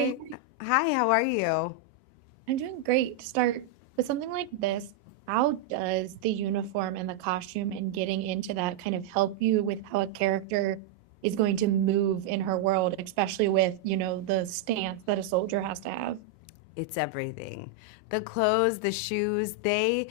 Hi. Hi. Hi, how are you? I'm doing great. To start with something like this, how does the uniform and the costume and getting into that kind of help you with how a character is going to move in her world, especially with, the stance that a soldier has to have? It's everything. The clothes, the shoes, they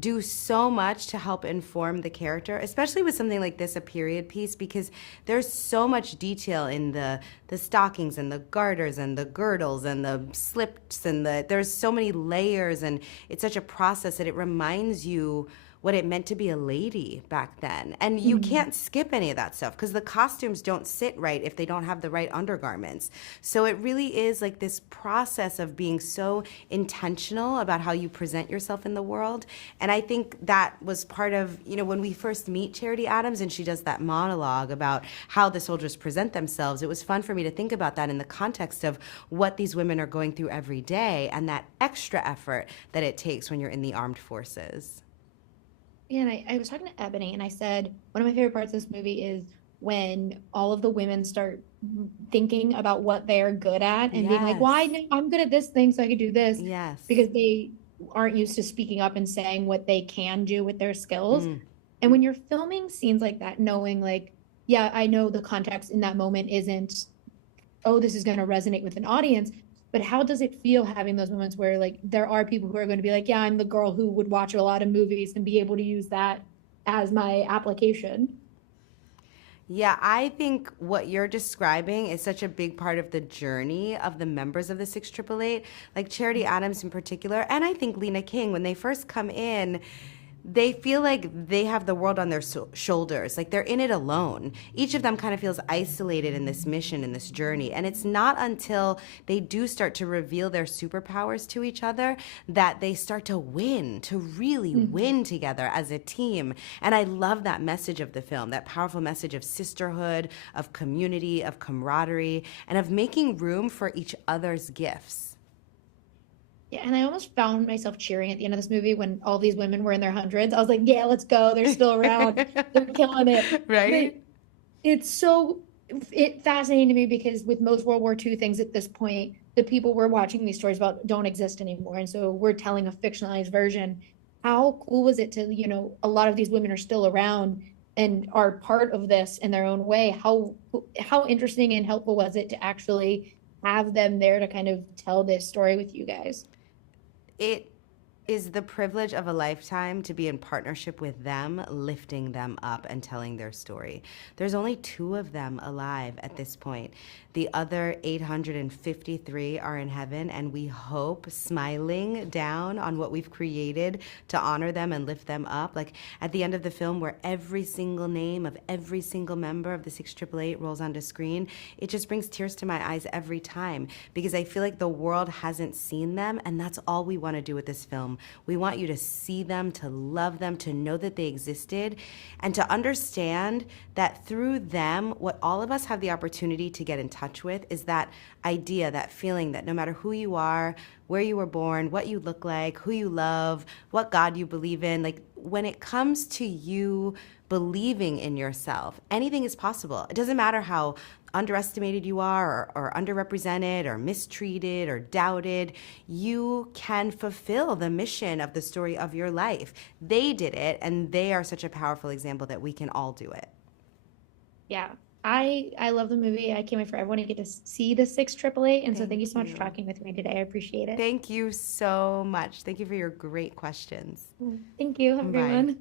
do so much to help inform the character, especially with something like this, a period piece, because there's so much detail in the stockings and the garters and the girdles and the slips and there's so many layers, and it's such a process that it reminds you what it meant to be a lady back then. And you Mhm. can't skip any of that stuff because the costumes don't sit right if they don't have the right undergarments. So it really is like this process of being so intentional about how you present yourself in the world. And I think that was part of, when we first meet Charity Adams and she does that monologue about how the soldiers present themselves, it was fun for me to think about that in the context of what these women are going through every day and that extra effort that it takes when you're in the armed forces. Yeah, and I was talking to Ebony and I said one of my favorite parts of this movie is when all of the women start thinking about what they're good at and being like, well, Yes. I know I'm good at this thing, so I could do this Yes. because they aren't used to speaking up and saying what they can do with their skills. And when you're filming scenes like that, knowing like, yeah, I know the context in that moment isn't, oh, this is going to resonate with an audience. But how does it feel having those moments where like there are people who are going to be like, yeah, I'm the girl who would watch a lot of movies and be able to use that as my application? Yeah, I think what you're describing is such a big part of the journey of the members of the 6888, like Charity Adams in particular, and I think Lena King, when they first come in, they feel like they have the world on their shoulders, like they're in it alone. Each of them kind of feels isolated in this mission, in this journey. And it's not until they do start to reveal their superpowers to each other that they start to win, to really Mhm. win together as a team. And I love that message of the film, that powerful message of sisterhood, of community, of camaraderie, and of making room for each other's gifts. Yeah, and I almost found myself cheering at the end of this movie when all these women were in their hundreds. I was like, yeah, let's go. They're still around. They're killing it. But Right? it's so it fascinating to me because with most World War II things at this point, the people we're watching these stories about don't exist anymore. And so we're telling a fictionalized version. How cool was it to, a lot of these women are still around and are part of this in their own way. How interesting and helpful was it to actually have them there to kind of tell this story with you guys? It is the privilege of a lifetime to be in partnership with them, lifting them up and telling their story. There's only two of them alive at this point. The other 853 are in heaven, and we hope, smiling down on what we've created to honor them and lift them up. Like at the end of the film, where every single name of every single member of the 6888 rolls onto screen, it just brings tears to my eyes every time because I feel like the world hasn't seen them, and that's all we want to do with this film. We want you to see them, to love them, to know that they existed, and to understand that through them, what all of us have the opportunity to get in touch with is that idea, that feeling that no matter who you are, where you were born, what you look like, who you love, what God you believe in, like when it comes to you believing in yourself, anything is possible. It doesn't matter how underestimated you are or underrepresented or mistreated or doubted, you can fulfill the mission of the story of your life. They did it, and they are such a powerful example that we can all do it. Yeah. I love the movie. I can't wait for everyone to get to see the six triple eight. And so thank you Thank so much for you. talking with me today. I appreciate it. Thank you so much. Thank you for your great questions. Thank you. Have a great Bye. one.